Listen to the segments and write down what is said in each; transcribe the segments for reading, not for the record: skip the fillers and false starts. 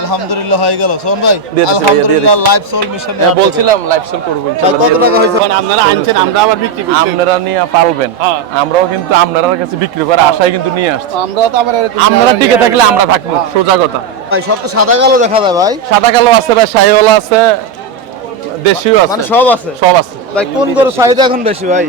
আলহামদুলিল্লাহ হয়ে গেল সোন ভাই আলহামদুলিল্লাহ লাইভ সোল মিশন বলছিলাম লাইভ সেল করব ইনশাআল্লাহ। কত টাকা হইছে আপনারা আনছেন আমরা আবার বিক্রি করছি। আপনারা নিয়ে পালবেন, আমরাও কিন্তু আপনাদের কাছে বিক্রি করার আশায় কিন্তু নিয়ে আসছি। আমরাও তো আবার আপনারা টিকে থাকলে আমরা থাকবো, সোজা কথা। ভাই সব তো সাদা কালো দেখা যায় ভাই। সাদা কালো আছে ভাই, শাহিওয়ালা আছে, দেশীয় আছে, মানে সব আছে। সব আছে ভাই কোন গরু চাহিদা এখন বেশি ভাই?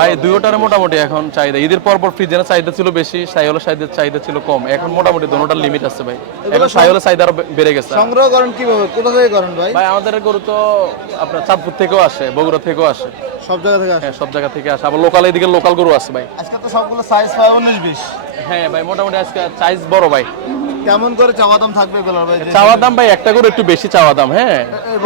ভাই দুইটার মোটামুটি এখন চাহিদা, ঈদের পর পর ফ্রিজের চাহিদা ছিল বেশি, শাহিওয়ালা চাহিদা ছিল কম, এখন মোটামুটি দুটোটার লিমিট আছে ভাই। এখন শাহিওয়ালা চাহিদা আরো বেড়ে গেছে। সংগ্রহ করেন কিভাবে, কোথা থেকে করেন ভাই? ভাই আমাদের গরু তো আপনার চাঁদপুর থেকেও আসে, বগুড়া থেকেও আসে, সব জায়গা থেকে আসে। হ্যাঁ সব জায়গা থেকে আসে। আবার লোকাল এদিকে লোকাল গরু আছে ভাই। আজকে তো সবগুলো সাইজ পায় 19-20। হ্যাঁ ভাই মোটামুটি আজকে সাইজ বড় ভাই। কেমন করে চাওয়া দাম থাকবে এগুলোর ভাই? চাওয়া দাম ভাই একটা গরু একটু বেশি চাওয়া দাম। হ্যাঁ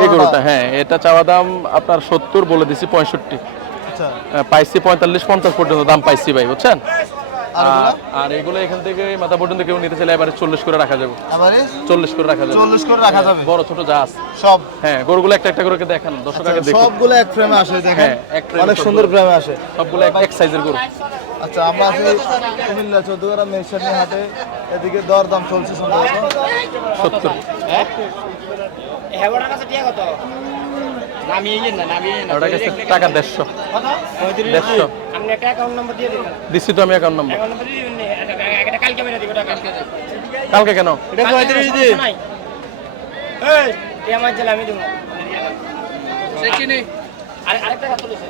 এই গরুটা, হ্যাঁ এটা চাওয়া দাম আপনার 70, বলে দিছি 65। আচ্ছা পাইছি 45-50 পর্যন্ত দাম পাইছি ভাই, বুঝছেন। আর এগুলো এখান থেকে মাথা পর্যন্ত কেউ নিতে চাইলে এবারে 40 করে রাখা যাবে। এবারে 40 করে রাখা যাবে, 40 করে রাখা যাবে বড় ছোট যা আছে সব। হ্যাঁ গরুগুলো একটা একটা করে দেখান, দর্শক আগে দেখুন। সবগুলো এক ফ্রেমে আসে দেখেন, হ্যাঁ, এক frame অনেক সবগুলো। সুন্দর ফ্রেমে আসে। সবগুলো এক সাইজের গরু। আচ্ছা আমরা আছি কুমিল্লা 14 গ্রাম মেশানি হাটে, এদিকে দর দাম চলছে সম্ভবত 70। হেবড়ার কাছে টিয়া কত? নামিয়ে না ওটা কাছে টাকা 150। আপনি একটা অ্যাকাউন্ট নাম্বার দিয়ে দিবেন। দিছি তো আমি অ্যাকাউন্ট নাম্বার। অ্যাকাউন্ট নাম্বার দিয়ে দিবেন, এটা কালকে মেরে দিব টাকা। কালকে কেন? এটা 35 দিন। এই টিয়া মাছ জেলা আমি দেব। সেচিনি আরেকটা কত লইছে?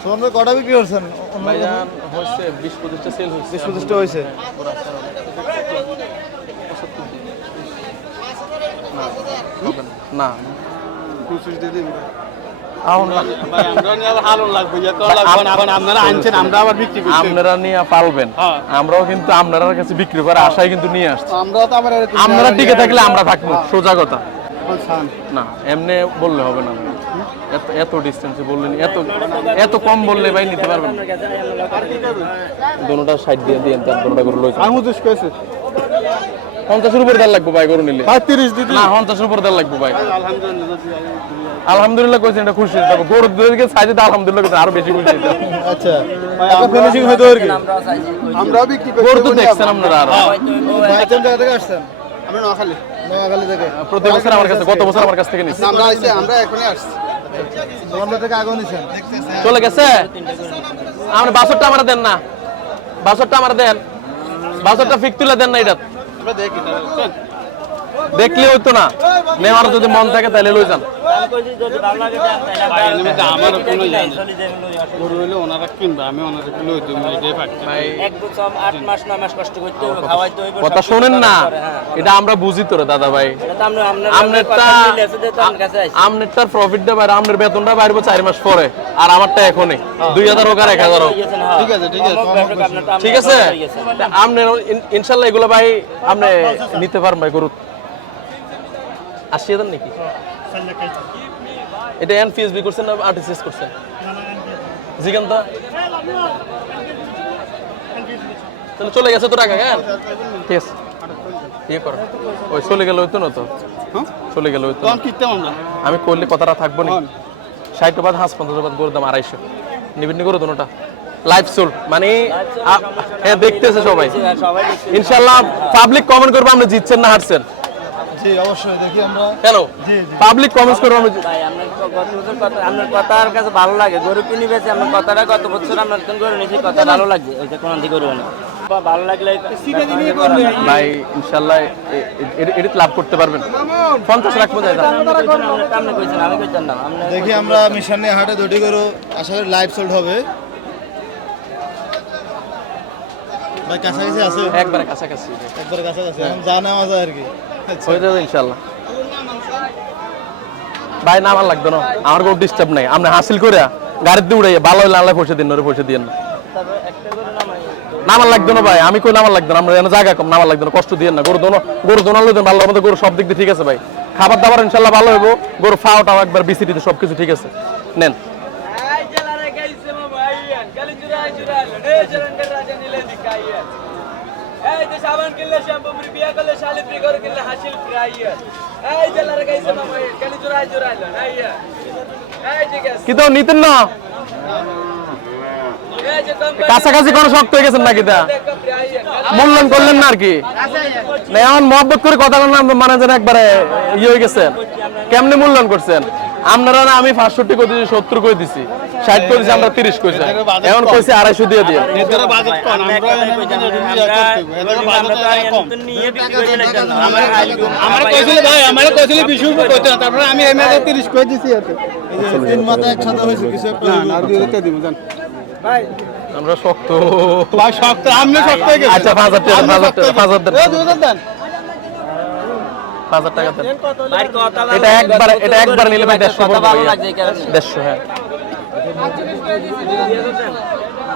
সোমন ভাই কটা বিক্রি করছেন? ভাইজান হইছে 20-25টা সেল হইছে। 20-25টা হয়েছে। না 25 দিয়ে দিন এখন না। ভাই আমরা নিয়ে আবার হালন লাগবে, এত লাগবে না। এখন আপনারা আনছেন আমরা আবার বিক্রি করছি। আপনারা নিয়ে পালবেন, আমরাও কিন্তু আপনাদের কাছে বিক্রি করার আশায় কিন্তু নিয়ে আসছি। আমরাও তো আবার আপনারা টিকে থাকলে আমরা থাকবো, সোজা কথা। আচ্ছা না এমনি বললে হবে না ভাই, এত ডিস্টেন্সে বললেন, এত কম বললে ভাই নিতে পারবেন না। দুটোটা সাইড দিয়ে দিয়ে দেন, দুটোটা গরু লইছেন। আমি তো কইছে 50-এর উপর দাম লাগবে ভাই গরু নিলে। 30 দিতে না 50-এর উপর দাম লাগবে ভাই। আলহামদুলিল্লাহ। আলহামদুলিল্লাহ কইছেন, এটা খুশি তবে গরুর দিকে সাইজে তো আলহামদুলিল্লাহ কইছেন, আরো বেশি খুশি হইতাম। আচ্ছা একটা ফিনিশিং হইতো আর কি। আমরাও বিক্রি করি। গরু তো দেখছেন আপনারা আরো। ভাই কোন জায়গা থেকে আসছেন? আমরা নোয়াখালী। নোয়াখালী থেকে। প্রতি বছর আমার কাছে, গত বছর আমার কাছ থেকে নিচ্ছি। আমরা এখনই আসছি। দোকানদার থেকে আগে নিছেন? চলে গেছে। আমার বাছরটা আমার দেন না, বাছরটা আমার দেন, বাছরটা ফিক তুলে দেন না। এটা আমরা দেখি দেখলে হইতো না, নেওয়ার যদি মন থাকে তাহলে লই যান। আমারও কোনো গরু হইলে ওনারা কিনবে, আমি ওনারা লই দিব, এটাই পাচ্ছি। কথা শোনেন না, এটা আমরা বুঝি তো রে দাদা ভাই। আমনেরটার প্রফিটটা বাইরে, আমনের বেতনটা বাইরবো 4 মাস পরে, আর আমারটা এখনই 2000 হোক আর 1000 হোক। ঠিক আছে ঠিক আছে ঠিক আছে, আপনি ইনশাল্লাহ এগুলো ভাই আপনি নিতে পারবেন ভাই। গরু 80,000 নাকি? এটা এনপিএসবি করছেন না আরটিসিএস করছেন? জিগান্ত তাহলে চলে গেছে তো টাকা। হ্যাঁ ঠিক আছে, ইয়ে করো, ওই চলে গেল হইতো না তো, চলে গেল হইতো। আমি করলে কথাটা থাকবো না। 60 বাদ হাঁস 50 বাদ গরুর দাম 250 নিবেন করে দোনোটা লাইভ সোল মানে হ্যাঁ দেখতেছে সবাই। ইনশাআল্লাহ পাবলিক কমেন্ট করবে আপনি জিতছেন না হারছেন। জি অবশ্যই দেখি আমরা। কেন পাবলিক কমেন্টস করবে আমরা ভাই আপনার কথার কাছে ভালো লাগে, গরু কিনি বেছে আপনার কথাটা কত বছর আপনার গরু নিয়েছি, কথা ভালো লাগে, ওইটা কোন দিকে গরু না ভালো লাগলে ভাই ইনশাআল্লাহ এটা লাভ করতে পারবেন। 50 লাখ বোঝাই দাম আপনি কইছেন, আমি কইছেন না। দেখি আমরা মিশনে হাটে দুটি গরু আশা করি লাইভ সোল্ড হবে। ভাই কাছাকাছি আছে? একবারে কাছাকাছি, একবারে কাছাকাছি, এখন যা নেওয়া যায় আর কি। হয়ে যাবে ইনশাআল্লাহ। ভাই না আমার লাগতো না, আমার কোনো ডিস্টার্ব নাই। আপনি হাসিল করে গাড়িতে উড়াইয়া ভালো হইলে আল্লাহ পয়সা দিন, পয়সা দিন না। নামার লাগতো না ভাই, আমি কই নামার লাগতো না। আমরা যেন জায়গা কম, নামার লাগতো না, কষ্ট দিয়েন না। গরু দোনো লইতেন ভালো মতো, গরু সব দিক দিয়ে ঠিক আছে ভাই। খাবার দাবার ইনশাল্লাহ ভালো হইব, গরু ফাওটাও একবার বিসিটিতে সব কিছু ঠিক আছে। নেন কি তো নিতেন না, কাছাকাছি কোনো শক্ত হয়ে গেছেন নাকি? মূল্যায়ন করলেন না আর কি না এমন মহব্বত করে কথা বললাম মানে যেন একবারে ইয়ে হয়ে গেছেন কেমনে মূল্যায়ন করছেন আপনারা না আমি 65 করে দিয়েছি 70 করে দিছি 60 করে দিয়েছি আমরা 30 কইছি এখন কইছি 250 দিয়ে দিও আমার কইছিল ভাই আমার কইছিল 20 রুপি কইতো না তারপরে আমি এমএ 30 কই দিছি এতে এই যে তিন মাথা একসাথে হয়েছে কিছু একটা না আর দিতে দিব জান ভাই আমরা শক্ত ভাই শক্ত আমনে শক্ত হয়ে গেছে আচ্ছা 5000 টাকা 5000 টাকা এ 2000 দেন 5000 টাকা দেন ভাই কথা এটা একবার নিলে ভাই 150 কথা ভালো পড়বে লাগছে এই কারণে 150 হ্যাঁ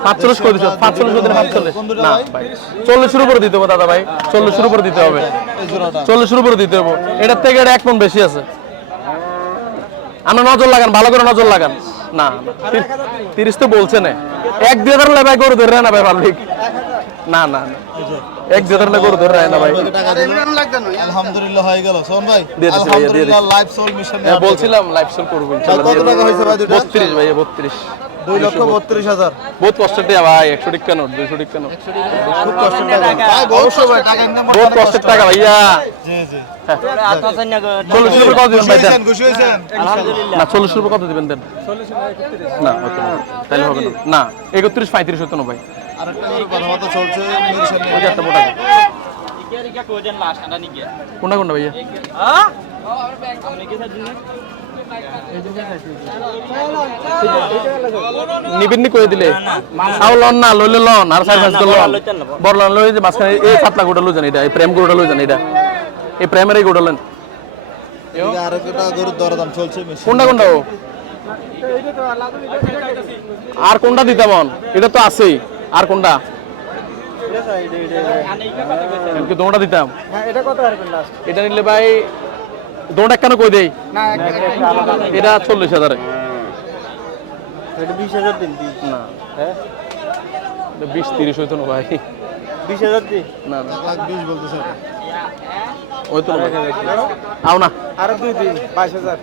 45 করে দিছো 45 করে দিলে 45 না ভাই 40 এর উপরে দিতে হবে দাদা ভাই 40 এর উপরে দিতে হবে এই জোড়াটা 40 এর উপরে দিতে হবে এটার থেকে এটা 1 পন বেশি আছে আমরা নজর লাগান ভালো করে নজর লাগান না 30 তো বলছে না 1-2000 লে ভাই করে ধরে না ভাই পাবলিক না না 1-2000 লে করে ধরে না ভাই টাকা দিন আলহামদুলিল্লাহ হয়ে গেল সোহন ভাই দিয়ে দিছি ভাইয়া, দিয়ে দিছি। আলহামদুলিল্লাহ লাইভ সোল মিশন হ্যাঁ বলছিলাম লাইভ সেল করব ইনশাআল্লাহ কত টাকা হয়েছে ভাই দুটো 32 ভাইয়া 32 2,32,000 বহুত কষ্টের টাকা ভাই 100 টাকা নোট 200 টাকা নোট খুব কষ্টের টাকা ভাই অবশ্যই ভাই টাকা ইনকাম বহুত কষ্টের টাকা ভাইয়া জি জি আত্মসান্য 40 এর উপরে কত দিবেন ভাই দেন খুশি হয়েছেন আলহামদুলিল্লাহ না 40 এর উপরে কত দিবেন দেন না ওকে না তাহলে হবে না না 31 35 হতো না ভাই আরেকটা করে কথাবার্তা চলছে মিশন ওই যে একটা মোটা কোনটা কোনটা ভাইয়া নিবেন নি কই দিলে আও লন না লইলে লন আর সাইড ফাইজ লন বড় লন লই যে মাঝখানে এই সাতলা গোটা লই জান এটা এই প্রেম গোটা লই জান এটা এই প্রেমের এই গোটা লন আরেকটা গরুর দরদাম চলছে মিশন কোনটা কোনটা ও আর কোনটা দিতাম এটা তো আছেই আর কোনটা কি দোটা দিতাম এটা কত আর লাস্ট এটা নিলে ভাই দোটা কেন কই দেই না এটা 40,000 এটা 20000 দিন না হ্যাঁ 20-30 হইতো না ভাই 20000 দিন না না 1,20,000 বলতেছে ওই তো আও না আর 2 দিন 22000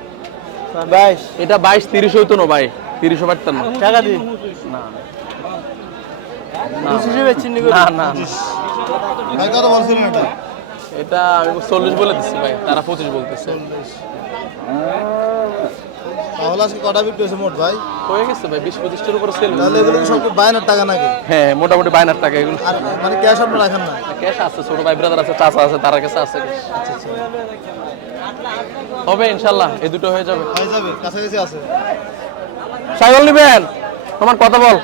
22 এটা 22-30 হইতো না ভাই 30 পারতাম না টাকা দিন না খুশি বেচিনি না না ভাই কত বলছিলেন এটা এটা আমি 40 বলে দিচ্ছি ভাই তারা 25 বলতেছে তাহলে আজকে কটা বিক্রি হয়েছে মোট ভাই হয়ে গেছে ভাই 20-25 এর উপরে সেল তাহলে এগুলো কি সব বায়নার টাকা নাকি হ্যাঁ মোটামুটি 52 টাকা এগুলো আর মানে ক্যাশ আপনারা রাখেন না ক্যাশ আছে ছোট ভাই ব্রাদার আছে চাচা আছে তার কাছে আছে cash। হবে ইনশাআল্লাহ এই দুটো হয়ে যাবে হয়ে যাবে কাছাকাছি আছে সাইকেল নিবেন তোমার কথা বল